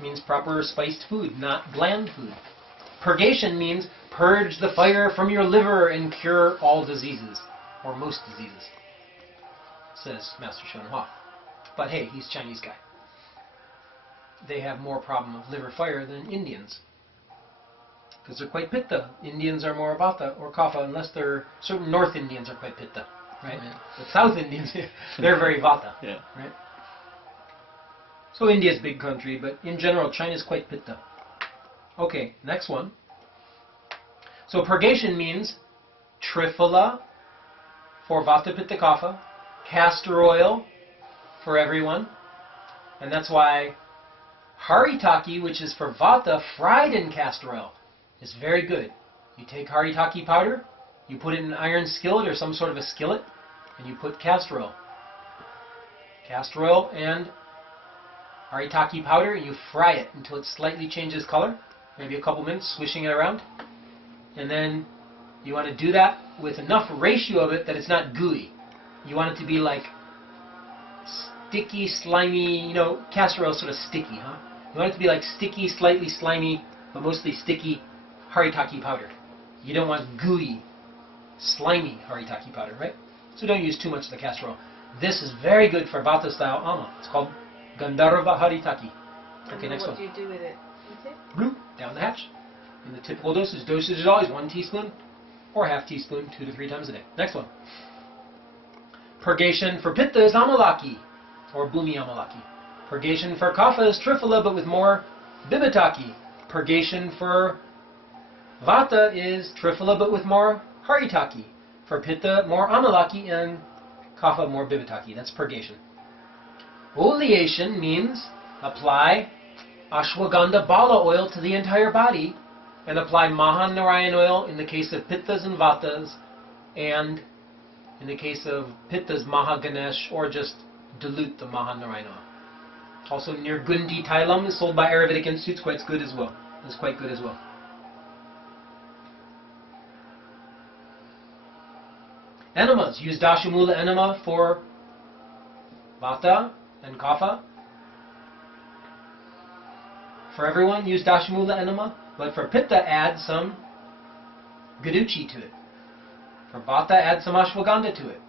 means proper spiced food, not bland food. Purgation means purge the fire from your liver and cure all diseases, or most diseases, says Master Shunhua. But hey, he's a Chinese guy. They have more problem of liver fire than Indians, because they're quite pitta. Indians are more vata or kapha, unless they're certain North Indians are quite pitta, right? The South Indians, they're very vata, right? So India's a big country, but in general, China's quite pitta. Okay, next one. So purgation means triphala for vata, pitta, kapha, castor oil for everyone, and that's why haritaki, which is for vata, fried in castor oil, is very good. You take haritaki powder, you put it in an iron skillet or some sort of a skillet, and you put castor oil. Castor oil and haritaki powder, and you fry it until it slightly changes color, maybe a couple minutes, swishing it around. And then you want to do that with enough ratio of it that it's not gooey. You want it to be like sticky, slimy, castor oil is sort of sticky, huh? You want it to be like sticky, slightly slimy, but mostly sticky haritaki powder. You don't want gooey, slimy haritaki powder, right? So don't use too much of the castor oil. This is very good for vata style ama. It's called Gandharva haritaki. Okay, next one. What do you do with it? Bloop, down the hatch. And the typical dosage is always 1 teaspoon or ½ teaspoon 2 to 3 times a day. Next one. Purgation for pitta is amalaki, or bhumi amalaki. Purgation for kapha is triphala, but with more bibitaki. Purgation for vata is triphala, but with more haritaki. For pitta, more amalaki, and kapha, more bibitaki. That's purgation. Oleation means apply ashwagandha bala oil to the entire body, and apply Mahanarayan oil in the case of pittas and vatas, and in the case of pittas, Mahaganesh, or just dilute the Mahanarayan oil. Also, Nirgundi Tailam is sold by Ayurvedic Institutes, quite good as well. It's quite good as well. Enemas. Use Dashamula enema for vata and kapha. For everyone, use Dashamula enema. But for pitta, add some gaduchi to it. For vata, add some ashwagandha to it.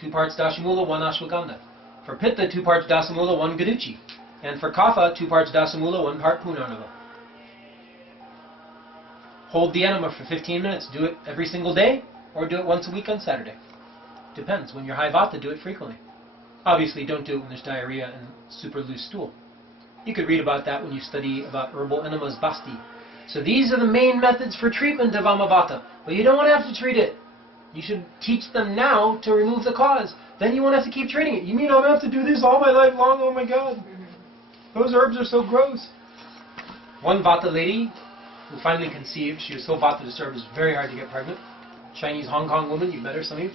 2 parts Dashamula, 1 ashwagandha. For pitta, 2 parts Dasamula, 1 gaduchi. And for kapha, 2 parts Dasamula, 1 part Punarnava. Hold the enema for 15 minutes. Do it every single day, or do it once a week on Saturday. Depends. When you're high vata, do it frequently. Obviously, don't do it when there's diarrhea and super loose stool. You could read about that when you study about herbal enemas basti. So these are the main methods for treatment of amavata. But you don't want to have to treat it. You should teach them now to remove the cause. Then you won't have to keep treating it. You mean I'm going to have to do this all my life long? Oh my God. Those herbs are so gross. One vata lady who finally conceived, she was so vata disturbed, it was very hard to get pregnant. Chinese Hong Kong woman, you met her, some of you.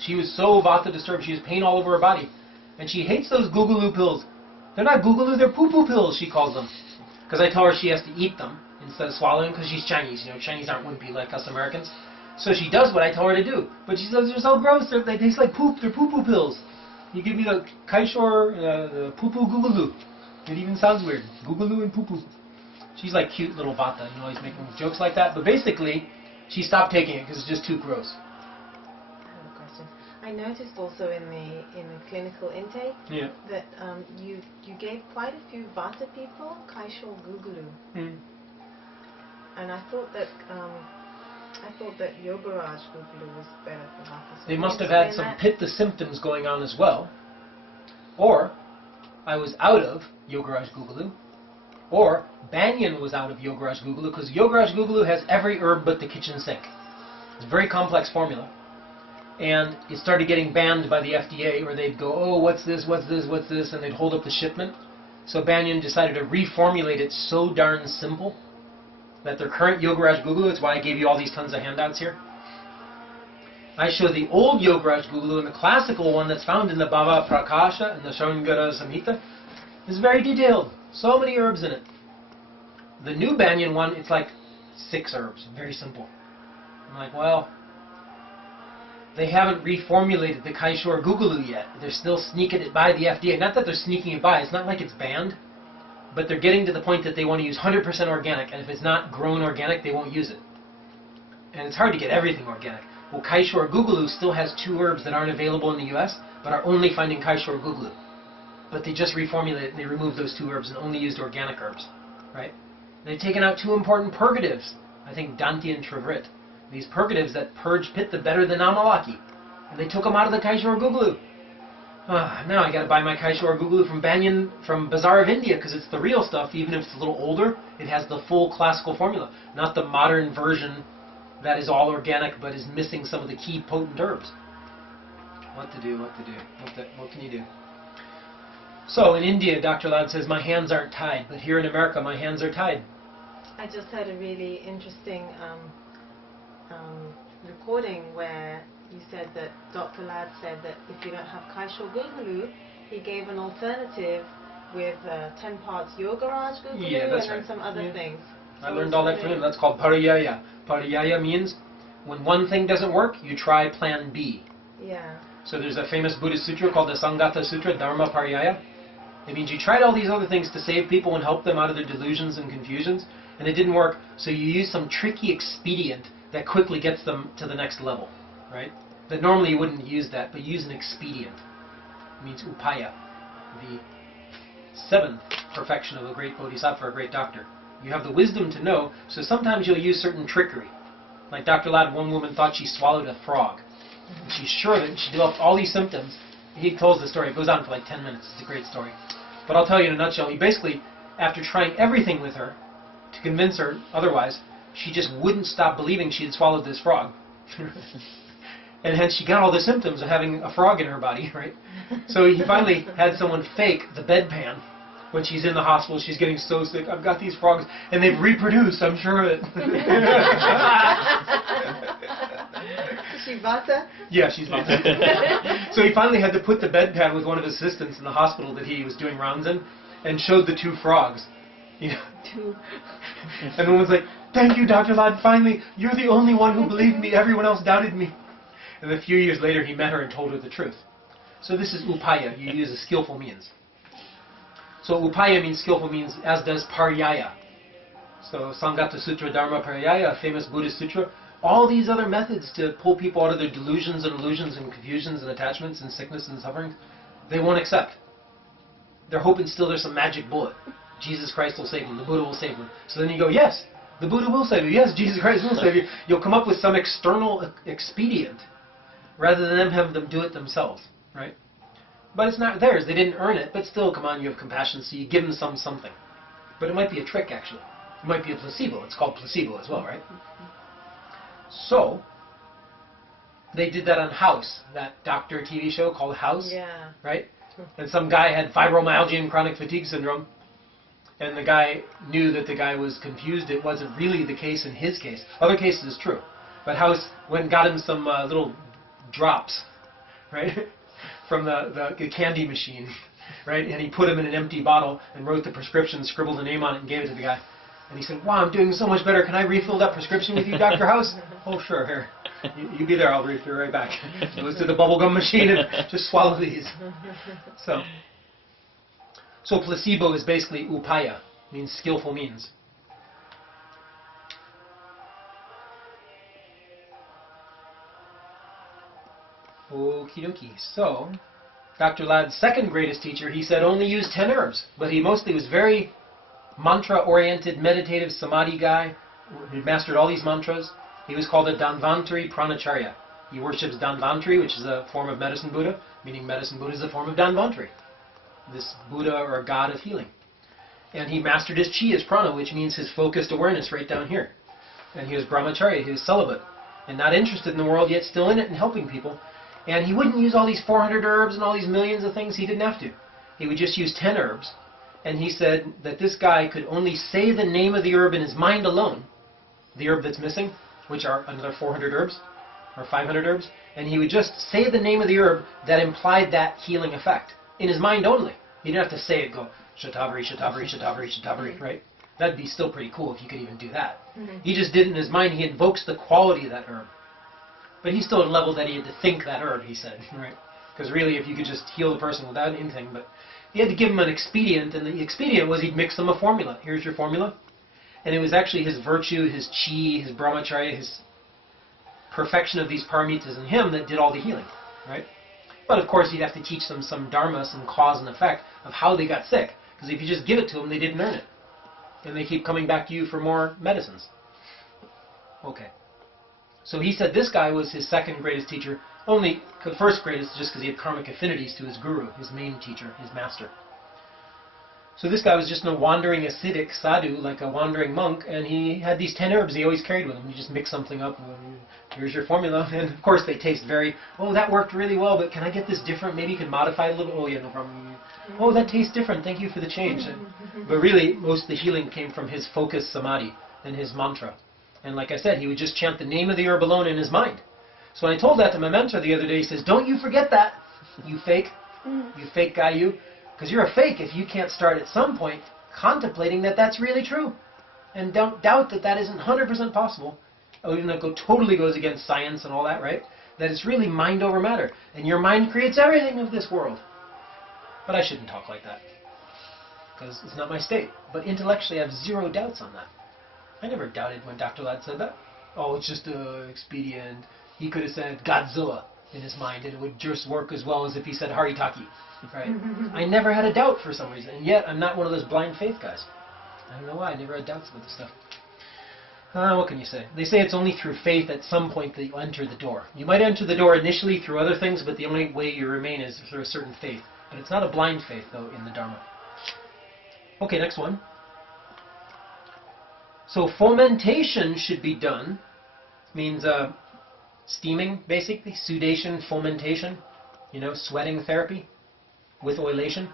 She was so vata disturbed, she has pain all over her body. And she hates those googaloo pills. They're not googaloo, they're poo-poo pills, she calls them. Because I tell her she has to eat them instead of swallowing, because she's Chinese. Chinese aren't wimpy like us Americans. So she does what I tell her to do. But she says they're so gross, they taste like poop, they're poo-poo pills. You give me the kaishor, the poo-poo googaloo. It even sounds weird. Googaloo and poo-poo. She's like cute little vata, always making jokes like that. But basically, she stopped taking it because it's just too gross. I have a question. I noticed also in the clinical intake that you gave quite a few vata people kaishor googaloo. And I thought that Yogaraj googaloo was better for vata. So they must have had some pitta symptoms going on as well. Or I was out of Yogaraj googaloo. Or Banyan was out of Yogaraj googaloo, because Yogaraj googaloo has every herb but the kitchen sink. It's a very complex formula. And it started getting banned by the FDA, or they'd go, oh, what's this, and they'd hold up the shipment. So Banyan decided to reformulate it so darn simple that their current Yogaraj googaloo, that's why I gave you all these tons of handouts here. I show the old Yogaraj googaloo, and the classical one that's found in the Bhava Prakasha and the Shangara Samhita is very detailed. So many herbs in it. The new Banyan one, it's like 6 herbs. Very simple. I'm like, well, they haven't reformulated the kaishor googaloo yet. They're still sneaking it by the FDA. Not that they're sneaking it by. It's not like it's banned. but they're getting to the point that they want to use 100% organic, and if it's not grown organic, they won't use it. And it's hard to get everything organic. Well, Kaishore Gugulu still has 2 herbs that aren't available in the US, but are only finding Kaishore Gugulu. But they just reformulated, they removed those 2 herbs and only used organic herbs, right? They've taken out 2 important purgatives, I think Danti and Trivrit. These purgatives that purge Pitta better than Amalaki. And they took them out of the Kaishore Gugulu. Now I got to buy my Kaishore Gugulu from Banyan, from Bazaar of India, because it's the real stuff. Even if it's a little older, it has the full classical formula, not the modern version that is all organic but is missing some of the key potent herbs. What to do, what to do, what can you do? So in India, Dr. Ladd says, my hands aren't tied, but here in America, my hands are tied. I just had a really interesting recording where you said that Dr. Ladd said that if you don't have Kaishore Gugulu, he gave an alternative with 10 parts Yogaraj Gugulu and then some other things. I learned all that from him. That's called Pariyaya. Pariyaya means when one thing doesn't work, you try plan B. Yeah. So there's a famous Buddhist sutra called the Sangata Sutra, Dharma Pariyaya. It means you tried all these other things to save people and help them out of their delusions and confusions, and it didn't work, so you use some tricky expedient that quickly gets them to the next level, right? That normally you wouldn't use that, but use an expedient. It means upaya, the 7th perfection of a great bodhisattva or a great doctor. You have the wisdom to know, so sometimes you'll use certain trickery. Like Dr. Ladd, one woman thought she swallowed a frog. And she's sure that she developed all these symptoms. He tells the story. It goes on for like 10 minutes. It's a great story. But I'll tell you in a nutshell, he basically, after trying everything with her to convince her otherwise, she just wouldn't stop believing she had swallowed this frog. And hence she got all the symptoms of having a frog in her body, right? So he finally had someone fake the bedpan. When she's in the hospital, she's getting so sick, I've got these frogs, and they've reproduced, I'm sure of it. Is she Vata? Yeah, she's Vata. So he finally had to put the bedpan with one of his assistants in the hospital that he was doing rounds in, and showed the 2 frogs. You know? 2. And the woman's like, thank you, Dr. Ladd, finally, you're the only one who believed me, everyone else doubted me. And a few years later, he met her and told her the truth. So this is upaya, you use a skillful means. So upaya means skillful means, as does paryaya. So Sangata Sutra, Dharma Paryaya, a famous Buddhist sutra. All these other methods to pull people out of their delusions and illusions and confusions and attachments and sickness and suffering, they won't accept. They're hoping still there's some magic bullet. Jesus Christ will save them, the Buddha will save them. So then you go, yes, the Buddha will save you. Yes, Jesus Christ will save you. You'll come up with some external expedient rather than have them do it themselves, right? But it's not theirs. They didn't earn it. But still, come on, you have compassion, so you give them something. But it might be a trick, actually. It might be a placebo. It's called placebo as well, right? So, they did that on House, that doctor TV show called House, right? And some guy had fibromyalgia and chronic fatigue syndrome, and the guy knew that the guy was confused. It wasn't really the case in his case. Other cases is true. But House went and got him some little drops, right? From the candy machine, right? And he put them in an empty bottle and wrote the prescription, scribbled a name on it, and gave it to the guy. And he said, wow, I'm doing so much better. Can I refill that prescription with you, Dr. House? Oh, sure, here. You be there. I'll refill right back. Goes to the bubblegum machine and just swallow these. So placebo is basically upaya, means skillful means. Okie dokie. So, Dr. Ladd's second greatest teacher, he said only use 10 herbs, but he mostly was very mantra-oriented, meditative, samadhi guy. He mastered all these mantras. He was called a Dhanvantari Pranacharya. He worships Dhanvantari, which is a form of medicine Buddha, meaning medicine Buddha is a form of Dhanvantari, this Buddha or god of healing. And he mastered his chi, his prana, which means his focused awareness right down here. And he was brahmacharya, he was celibate, and not interested in the world, yet still in it and helping people. And he wouldn't use all these 400 herbs and all these millions of things. He didn't have to. He would just use 10 herbs. And he said that this guy could only say the name of the herb in his mind alone, the herb that's missing, which are another 400 herbs or 500 herbs. And he would just say the name of the herb that implied that healing effect in his mind only. He didn't have to say it, go, Shatavari, Shatavari, Shatavari, Shatavari, right? That'd be still pretty cool if you could even do that. He just did it in his mind. He invokes the quality of that herb. But he's still at a level that he had to think that herb, he said, right? Because really, if you could just heal the person without anything, but he had to give him an expedient, and the expedient was he'd mix them a formula. Here's your formula. And it was actually his virtue, his chi, his brahmacharya, his perfection of these paramitas in him that did all the healing, right? But of course, you'd have to teach them some dharma, some cause and effect of how they got sick. Because if you just give it to them, they didn't earn it. And they keep coming back to you for more medicines. Okay. So he said this guy was his second greatest teacher. Only the first greatest just because he had karmic affinities to his guru, his main teacher, his master. So this guy was just a wandering ascetic sadhu, like a wandering monk, and he had these 10 herbs he always carried with him. He just mixed something up. Here's your formula. And of course they taste very, oh, that worked really well, but can I get this different? Maybe you can modify it a little bit. Oh, yeah, no problem. Oh, that tastes different. Thank you for the change. But really, most of the healing came from his focused samadhi and his mantra. And like I said, he would just chant the name of the herb alone in his mind. So when I told that to my mentor the other day, he says, don't you forget that, you fake. You fake guy, you. Because you're a fake if you can't start at some point contemplating that that's really true. And don't doubt that that isn't 100% possible. Oh, even though it totally goes against science and all that, right? That it's really mind over matter. And your mind creates everything of this world. But I shouldn't talk like that. Because it's not my state. But intellectually I have zero doubts on that. I never doubted when Dr. Ladd said that. Oh, it's just an expedient. He could have said Godzilla in his mind, and it would just work as well as if he said Haritaki. Right? I never had a doubt for some reason, and yet I'm not one of those blind faith guys. I don't know why. I never had doubts about this stuff. What can you say? They say it's only through faith at some point that you enter the door. You might enter the door initially through other things, but the only way you remain is through a certain faith. But it's not a blind faith, though, in the Dharma. Okay, next one. So fomentation should be done. Means steaming, basically. Sudation, fomentation. You know, sweating therapy with oilation.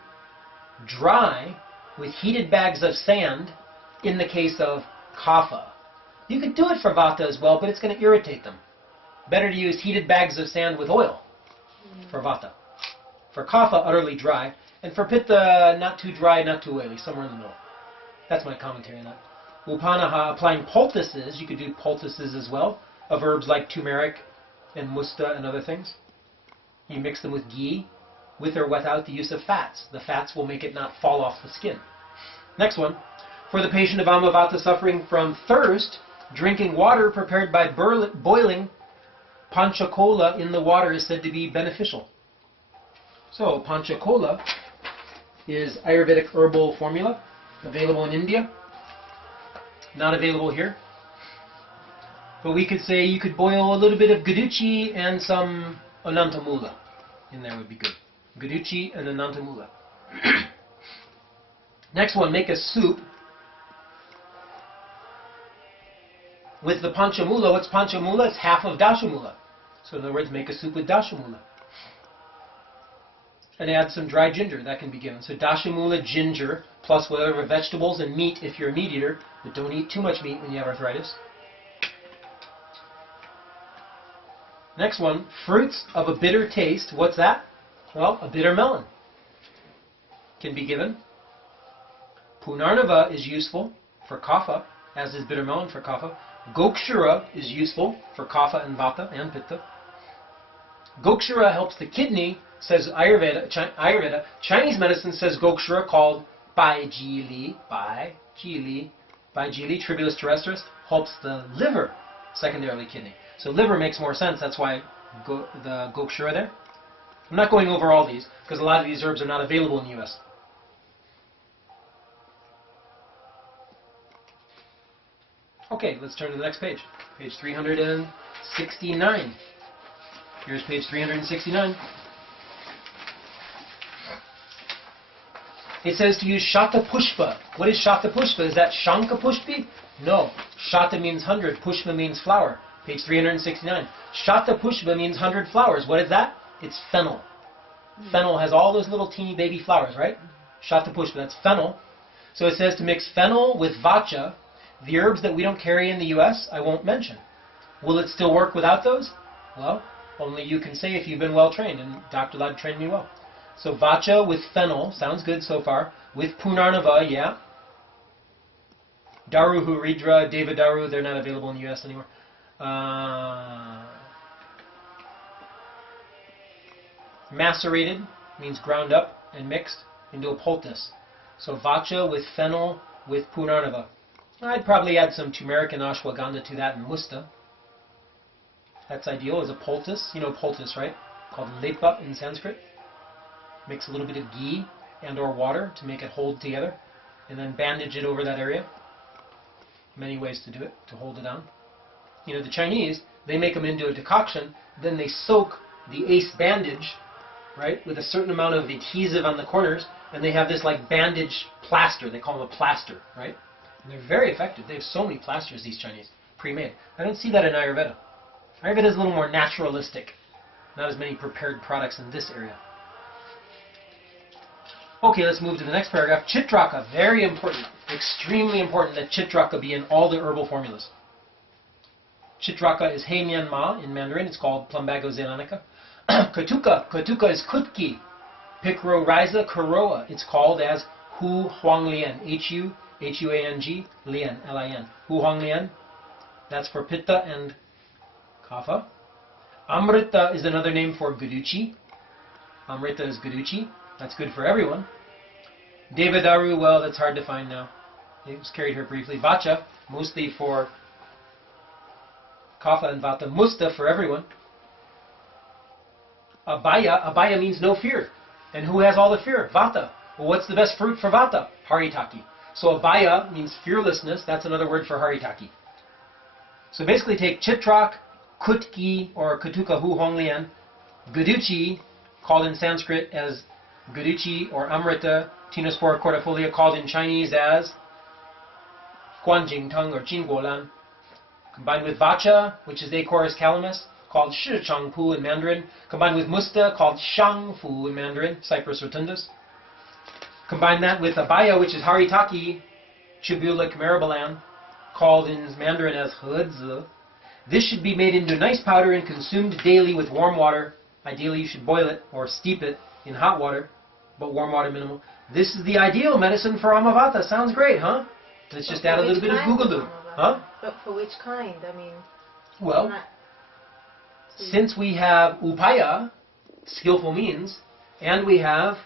Dry with heated bags of sand in the case of kapha. You could do it for vata as well, but it's going to irritate them. Better to use heated bags of sand with oil for vata. For kapha, utterly dry. And for pitta, not too dry, not too oily, somewhere in the middle. That's my commentary on that. Upanaha, applying poultices, you could do poultices as well, of herbs like turmeric and musta and other things. You mix them with ghee, with or without the use of fats. The fats will make it not fall off the skin. Next one. For the patient of Amavata suffering from thirst, drinking water prepared by boiling panchakola in the water is said to be beneficial. So, panchakola is Ayurvedic herbal formula, available in India. Not available here. But we could say you could boil a little bit of gaduchi and some anantamula. In there would be good. Gaduchi and anantamula. Next one, make a soup with the panchamula. What's panchamula? It's half of dashamula. So in other words, make a soup with dashamula. And add some dry ginger. That can be given. So dashamula, ginger, plus whatever vegetables and meat if you're a meat eater. But don't eat too much meat when you have arthritis. Next one, fruits of a bitter taste. What's that? Well, a bitter melon can be given. Punarnava is useful for kapha, as is bitter melon for kapha. Gokshura is useful for kapha and vata and pitta. Gokshura helps the kidney, says Ayurveda. Chinese medicine says Gokshura, called Baijili, Tribulus terrestris, helps the liver, secondarily kidney. So liver makes more sense. That's why the Gokshura there. I'm not going over all these, because a lot of these herbs are not available in the U.S. Okay, let's turn to the next page. Page 369. Here's page 369. It says to use Shata Pushpa. What is Shata Pushpa? Is that Shanka Pushpi? No. Shata means 100. Pushpa means flower. Page 369. Shata Pushpa means 100 flowers. What is that? It's fennel. Fennel has all those little teeny baby flowers, right? Shata Pushpa, that's fennel. So it says to mix fennel with vacha. The herbs that we don't carry in the U.S., I won't mention. Will it still work without those? Well, only you can say if you've been well trained, and Dr. Ladd trained me well. So vacha with fennel, sounds good so far. With punarnava, yeah. Daru Huridra, Devadaru, they're not available in the U.S. anymore. Macerated means ground up and mixed. into a poultice. So vacha with fennel with punarnava. I'd probably add some turmeric and ashwagandha to that and musta. That's ideal as a poultice. You know poultice, right? Called lepa in Sanskrit. Mix a little bit of ghee and or water to make it hold together. And then bandage it over that area. Many ways to do it, to hold it down. You know, the Chinese, they make them into a decoction, then they soak the ace bandage, right, with a certain amount of adhesive on the corners, and they have this like bandage plaster. They call them a plaster, right? And they're very effective. They have so many plasters, these Chinese, pre-made. I don't see that in Ayurveda. Ayurveda is a little more naturalistic. Not as many prepared products in this area. Okay, let's move to the next paragraph. Chitraka, very important. Extremely important that Chitraka be in all the herbal formulas. Chitraka is He Mian Ma in Mandarin. It's called Plumbago zelanica. Katuka is Kutki. Picroryza Kuroa. It's called as Hu Huang Lian. Huang Lian, Lin. Hu Huang Lian. That's for Pitta and Kapha. Amrita is another name for Guduchi. Amrita is Guduchi. That's good for everyone. Devadaru, well, that's hard to find now. It was carried here briefly. Vacha, mostly for Kapha and Vata. Musta for everyone. Abaya means no fear. And who has all the fear? Vata. Well, what's the best fruit for Vata? Haritaki. So abaya means fearlessness. That's another word for haritaki. So basically take chitrak, kutki, or katuka hu honglian, guduchi, called in Sanskrit as guduchi or amrita, Tinospora cordifolia, called in Chinese as guanjing tang or jingguolan, combined with vacha, which is Acorus calamus, called shi chang pu in Mandarin, combined with musta, called shang fu in Mandarin, Cyprus rotundus. Combine that with abaya, which is haritaki, chibulic maribolan, called in Mandarin as hezi. This should be made into nice powder and consumed daily with warm water. Ideally, you should boil it or steep it in hot water, but warm water minimal. This is the ideal medicine for Amavata. Sounds great, huh? Let's just add a little bit of Googaloo. Huh? But for which kind? I mean... Well, since we have upaya, skillful means, and we have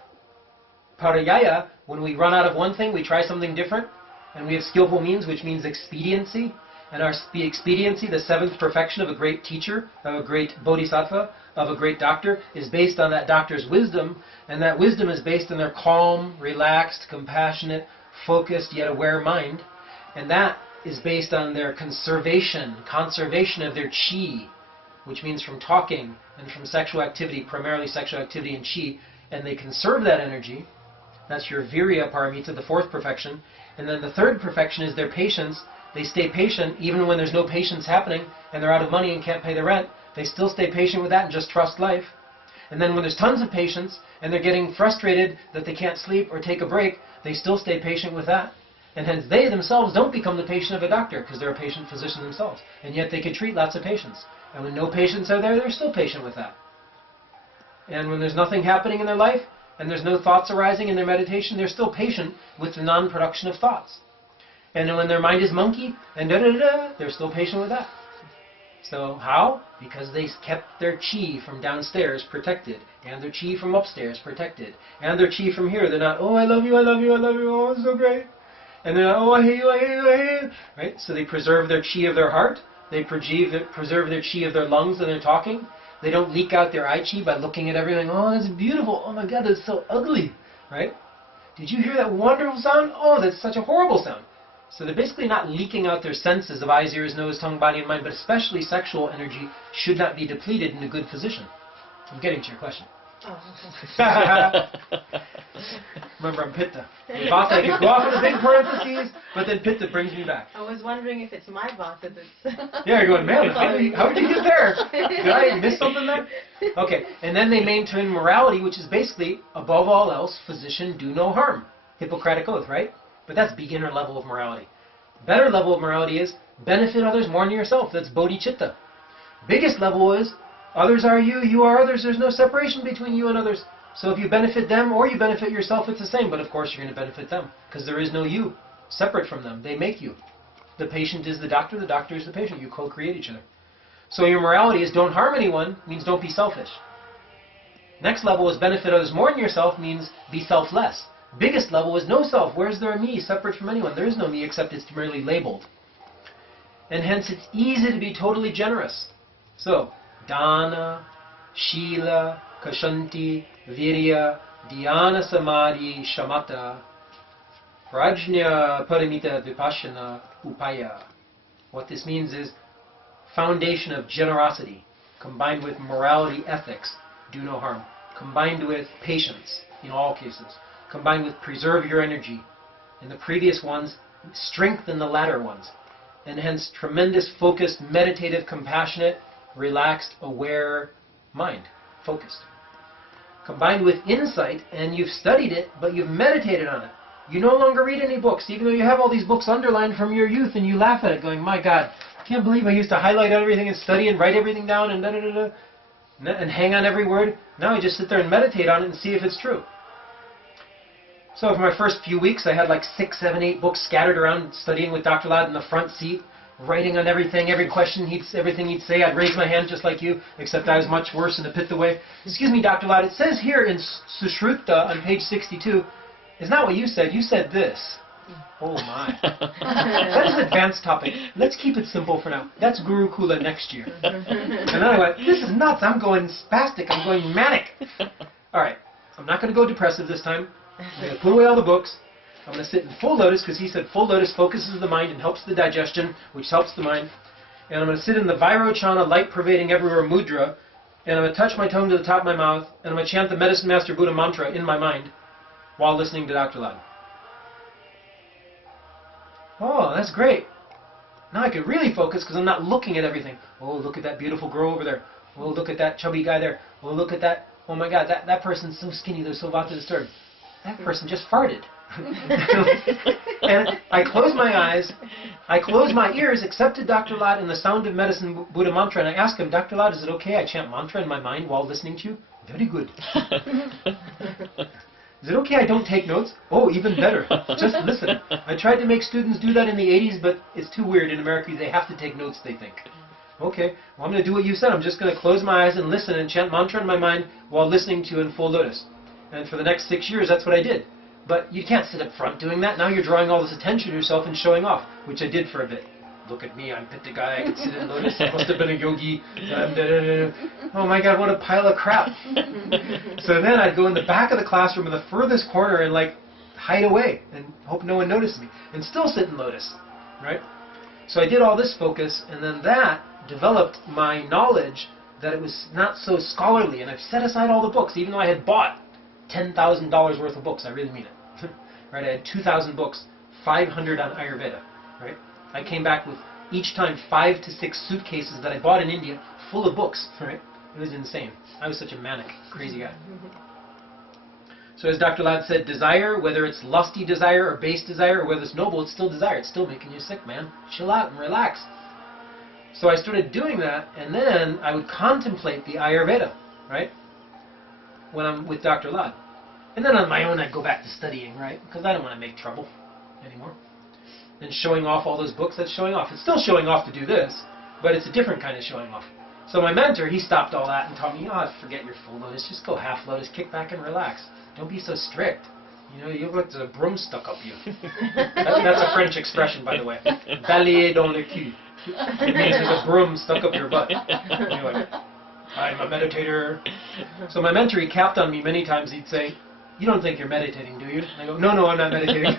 parayaya, when we run out of one thing, we try something different, and we have skillful means, which means expediency. And our expediency, the seventh perfection of a great teacher, of a great bodhisattva, of a great doctor, is based on that doctor's wisdom, and that wisdom is based on their calm, relaxed, compassionate, focused, yet aware mind, and that is based on their conservation of their chi, which means from talking and from sexual activity, primarily sexual activity and chi, and they conserve that energy. That's your virya paramita, the fourth perfection. And then the third perfection is their patience. They stay patient even when there's no patience happening and they're out of money and can't pay the rent. They still stay patient with that and just trust life. And then when there's tons of patience and they're getting frustrated that they can't sleep or take a break, they still stay patient with that. And hence they themselves don't become the patient of a doctor because they're a patient physician themselves. And yet they can treat lots of patients. And when no patients are there, they're still patient with that. And when there's nothing happening in their life and there's no thoughts arising in their meditation, they're still patient with the non-production of thoughts. And when their mind is monkey and da-da-da-da, they're still patient with that. So how? Because they kept their chi from downstairs protected, and their chi from upstairs protected, and their chi from here. They're not, oh, I love you, I love you, I love you, oh, it's so great. And they're not, oh, I hate you, I hate you, I hate you. Right? So they preserve their chi of their heart. They preserve their chi of their lungs when they're talking. They don't leak out their I chi by looking at everything. Oh, that's beautiful. Oh my God, that's so ugly. Right? Did you hear that wonderful sound? Oh, that's such a horrible sound. So they're basically not leaking out their senses of eyes, ears, nose, tongue, body, and mind, but especially sexual energy should not be depleted in a good physician. I'm getting to your question. Oh, okay. Remember, I'm Pitta. Vata, I could go off in a big parentheses, but then Pitta brings me back. I was wondering if it's my Vata that's... Yeah, you're going, man, how did you get there? Did I miss something there? Okay, and then they maintain morality, which is basically, above all else, physician, do no harm. Hippocratic oath, right? But that's beginner level of morality. Better level of morality is benefit others more than yourself. That's bodhicitta. Biggest level is others are you, you are others. There's no separation between you and others. So if you benefit them or you benefit yourself, it's the same. But of course you're going to benefit them because there is no you separate from them. They make you. The patient is the doctor is the patient. You co-create each other. So your morality is don't harm anyone, means don't be selfish. Next level is benefit others more than yourself, means be selfless. Biggest level is no self. Where's there a me separate from anyone? There is no me except it's merely labeled. And hence it's easy to be totally generous. So, dana, shila, kashanti, virya, dhyana samadhi, shamatha, prajna paramita vipassana upaya. What this means is foundation of generosity combined with morality, ethics, do no harm, combined with patience in all cases, combined with preserve your energy. In the previous ones, strengthen the latter ones. And hence tremendous focused, meditative, compassionate, relaxed, aware mind, focused. Combined with insight, and you've studied it, but you've meditated on it. You no longer read any books, even though you have all these books underlined from your youth, and you laugh at it going, my God, I can't believe I used to highlight everything and study and write everything down and da-da-da-da, and hang on every word. Now I just sit there and meditate on it and see if it's true. So for my first few weeks, I had like 6, 7, 8 books scattered around, studying with Dr. Ladd in the front seat, writing on everything, every question, everything he'd say. I'd raise my hand just like you, except I was much worse in the pitta way. Excuse me, Dr. Ladd, it says here in Sushruta on page 62, it's not what you said. You said this. Oh my. That is an advanced topic. Let's keep it simple for now. That's Gurukula next year. And then I went, this is nuts. I'm going spastic. I'm going manic. All right. I'm not going to go depressive this time. I'm going to put away all the books. I'm going to sit in full lotus, because he said full lotus focuses the mind and helps the digestion, which helps the mind. And I'm going to sit in the Vairochana, light pervading everywhere mudra, and I'm going to touch my tongue to the top of my mouth, and I'm going to chant the Medicine Master Buddha mantra in my mind while listening to Dr. Ladd. Oh, that's great. Now I can really focus because I'm not looking at everything. Oh, look at that beautiful girl over there. Oh, look at that chubby guy there. Oh, look at that. Oh my God, that person's so skinny, they're so vata disturbed. That person just farted. And I close my eyes, I close my ears, accepted Dr. Ladd and the sound of medicine Buddha mantra, and I ask him, Dr. Ladd, is it okay I chant mantra in my mind while listening to you? Very good. Is it okay I don't take notes? Oh, even better. Just listen. I tried to make students do that in the 80s, but it's too weird in America. They have to take notes, they think. Okay, well, I'm going to do what you said. I'm just going to close my eyes and listen and chant mantra in my mind while listening to you in full lotus. And for the next 6 years, that's what I did. But you can't sit up front doing that. Now you're drawing all this attention to yourself and showing off, which I did for a bit. Look at me, I'm Pitta guy, I can sit in lotus, I must have been a yogi. Oh my God, what a pile of crap. So then I'd go in the back of the classroom in the furthest corner and like hide away and hope no one noticed me. And still sit in lotus, right? So I did all this focus, and then that developed my knowledge that it was not so scholarly, and I've set aside all the books, even though I had bought $10,000 worth of books. I really mean it. Right? I had 2,000 books, 500 on Ayurveda, right? I came back with each time 5 to 6 suitcases that I bought in India full of books, right? It was insane. I was such a manic, crazy guy. So as Dr. Ladd said, desire, whether it's lusty desire or base desire, or whether it's noble, it's still desire. It's still making you sick, man. Chill out and relax. So I started doing that, and then I would contemplate the Ayurveda, right? When I'm with Dr. Ladd. And then on my own, I'd go back to studying, right? Because I don't want to make trouble anymore. And showing off all those books, that's showing off. It's still showing off to do this, but it's a different kind of showing off. So my mentor, he stopped all that and taught me, oh, forget your full lotus, just go half lotus, kick back and relax. Don't be so strict. You know, you look like there's a broom stuck up you. That's a French expression, by the way. Balayer dans le cul. It means there's a broom stuck up your butt. Anyway, I'm a meditator. So my mentor, he capped on me many times. He'd say, you don't think you're meditating, do you? And I go, no, I'm not meditating.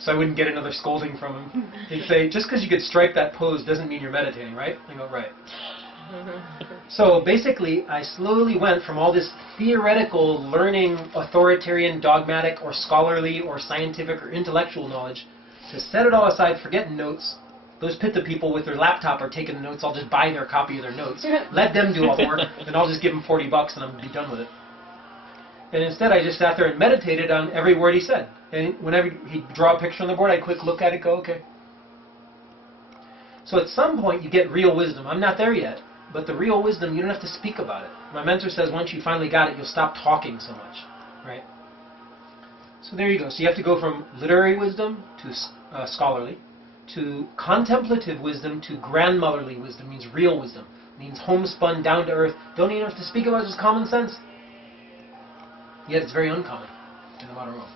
So I wouldn't get another scolding from him. He'd say, just because you could strike that pose doesn't mean you're meditating, right? I go, right. So basically, I slowly went from all this theoretical learning, authoritarian, dogmatic, or scholarly, or scientific, or intellectual knowledge, to set it all aside, forget notes. Those Pitta people with their laptop are taking the notes. I'll just buy their copy of their notes. Let them do all the work, and I'll just give them $40 and I'm be done with it. And instead, I just sat there and meditated on every word he said. And whenever he'd draw a picture on the board, I'd quick look at it, go, okay. So at some point, you get real wisdom. I'm not there yet, but the real wisdom, you don't have to speak about it. My mentor says once you finally got it, you'll stop talking so much, right? So there you go. So you have to go from literary wisdom to scholarly, to contemplative wisdom to grandmotherly wisdom, means real wisdom, means homespun, down to earth. Don't even have to speak about it, just common sense. Yet it's very uncommon in the modern world.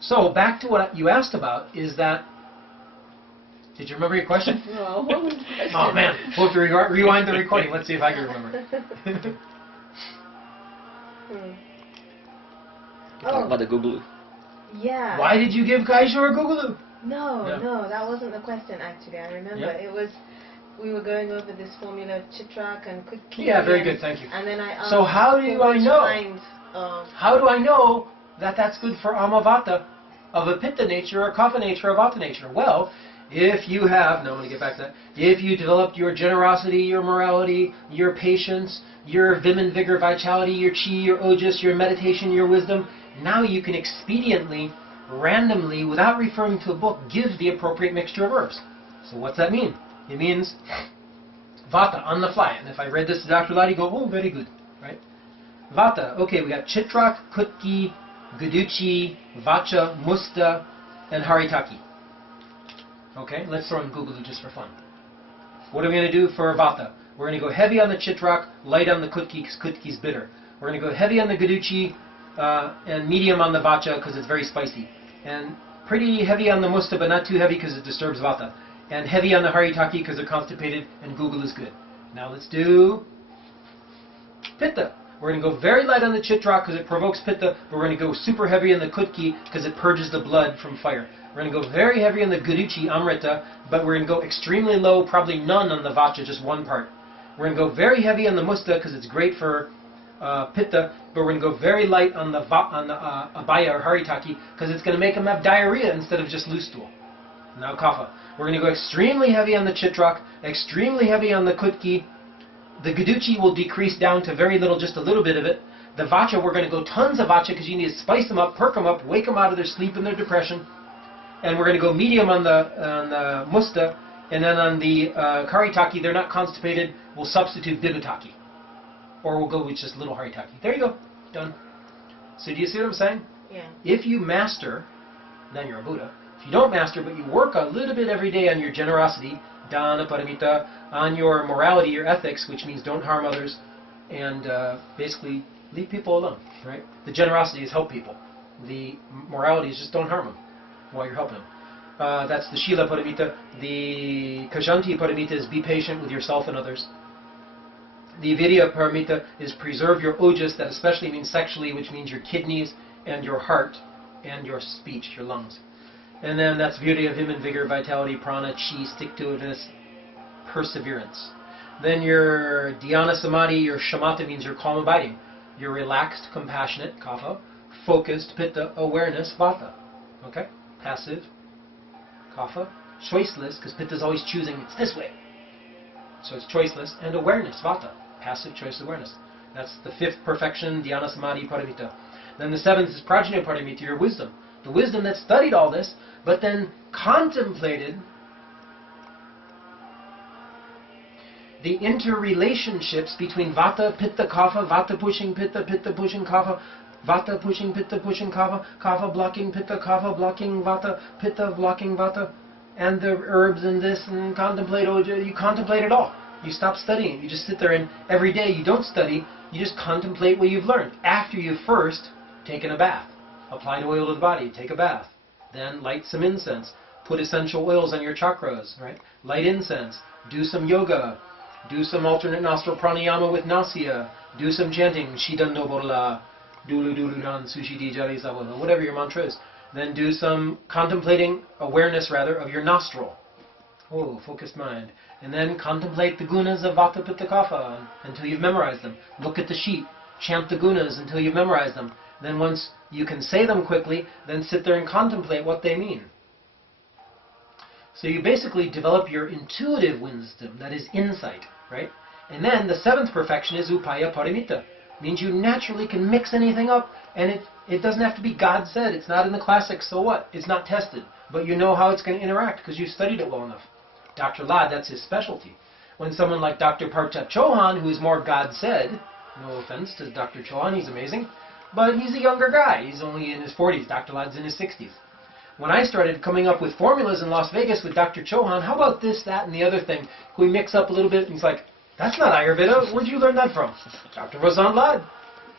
So back to what you asked about is that. Did you remember your question? No, what was the question? Oh man, we'll have to rewind the recording. Let's see if I can remember. Talk about the Google. Yeah. Why did you give Kaisho or Gugulu? No, that wasn't the question actually. I remember it was. We were going over this formula Chitrak and Kutki. Yeah, very good, thank you. And then I asked. So how do I know? How do I know that that's good for Amavata of a Pitta nature or Kapha nature or Vata nature? Well, if you have, now I'm going to get back to that, if you developed your generosity, your morality, your patience, your vim and vigor, vitality, your chi, your ojas, your meditation, your wisdom, now you can expediently, randomly, without referring to a book, give the appropriate mixture of herbs. So what's that mean? It means Vata, on the fly. And if I read this to Dr. Ladi, go, oh, very good, right? Vata, okay, we got Chitrak, Kutki, Guduchi, Vacha, Musta, and Haritaki. Okay, let's throw in Gugulu just for fun. What are we going to do for Vata? We're going to go heavy on the Chitrak, light on the Kutki, because Kutki's bitter. We're going to go heavy on the Guduchi, and medium on the Vacha, because it's very spicy. And pretty heavy on the Musta, but not too heavy, because it disturbs Vata. And heavy on the Haritaki, because they're constipated, and Gugulu is good. Now let's do Pitta. We're going to go very light on the Chitrak, because it provokes Pitta, but we're going to go super heavy on the Kutki, because it purges the blood from fire. We're going to go very heavy on the Guduchi, Amrita, but we're going to go extremely low, probably none on the Vacha, just one part. We're going to go very heavy on the Musta, because it's great for Pitta, but we're going to go very light on the Abaya or Haritaki, because it's going to make them have diarrhea instead of just loose stool. Now Kapha. We're going to go extremely heavy on the Chitrak, extremely heavy on the Kutki. The Guduchi will decrease down to very little, just a little bit of it. The Vacha, we're going to go tons of Vacha, because you need to spice them up, perk them up, wake them out of their sleep and their depression. And we're going to go medium on the Musta, and then on the Karitaki, they're not constipated, we'll substitute Bibitaki. Or we'll go with just little Haritaki. There you go. Done. So do you see what I'm saying? Yeah. If you master, then you're a Buddha. If you don't master, but you work a little bit every day on your generosity, dana, paramita, on your morality, your ethics, which means don't harm others, and basically leave people alone, right? The generosity is help people. The morality is just don't harm them while you're helping them. That's the Shila paramita. The Kashanti paramita is be patient with yourself and others. The Virya paramita is preserve your ojas, that especially means sexually, which means your kidneys and your heart and your speech, your lungs. And then that's Virya, vim and vigor, vitality, prana, chi, stick-to-itiveness, perseverance. Then your dhyana samadhi, your shamatha means your calm abiding. You're relaxed, compassionate, kapha, focused, pitta, awareness, vata. Okay? Passive, kapha, choiceless, because pitta is always choosing, it's this way. So it's choiceless, and awareness, vata. Passive, choice, awareness. That's the fifth perfection, dhyana samadhi, paramita. Then the seventh is prajna paramita, your wisdom. The wisdom that studied all this, but then contemplated the interrelationships between vata, pitta, kapha, vata pushing pitta, pitta pushing kapha, vata pushing pitta, pushing kapha, kapha blocking pitta, kapha blocking vata, pitta blocking vata, and the herbs and this, and contemplate oja. You contemplate it all. You stop studying. You just sit there, and every day you don't study, you just contemplate what you've learned after you've first taken a bath. Apply oil to the body, take a bath. Then light some incense. Put essential oils on your chakras, right? Light incense. Do some yoga. Do some alternate nostril pranayama with nasya. Do some chanting. Shidan no borla. Dulu dulu dan sushi di jari sabala. Whatever your mantra is. Then do some contemplating, awareness rather, of your nostril. Oh, focused mind. And then contemplate the gunas of vata, pitta, kapha until you've memorized them. Look at the sheet. Chant the gunas until you've memorized them. Then once you can say them quickly, then sit there and contemplate what they mean. So you basically develop your intuitive wisdom, that is insight, right? And then the seventh perfection is upaya paramita. Means you naturally can mix anything up, and it doesn't have to be God said. It's not in the classics, so what? It's not tested. But you know how it's going to interact because you've studied it well enough. Dr. Lad, that's his specialty. When someone like Dr. Partap Chauhan, who is more God said, no offense to Dr. Chauhan, he's amazing, but he's a younger guy. He's only in his 40s. Dr. Lad's in his 60s. When I started coming up with formulas in Las Vegas with Dr. Chauhan, how about this, that, and the other thing? Can we mix up a little bit? And he's like, that's not Ayurveda. Where'd you learn that from? Dr. Razan Lad.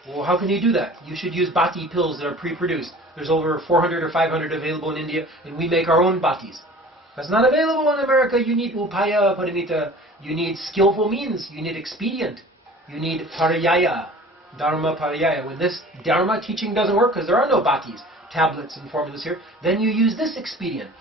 Well, how can you do that? You should use Bhakti pills that are pre-produced. There's over 400 or 500 available in India, and we make our own batis. That's not available in America. You need upaya paramita. You need skillful means. You need expedient. You need parayaya, dharma parayaya. When this dharma teaching doesn't work, because there are no batis, tablets and formulas here, then you use this expedient.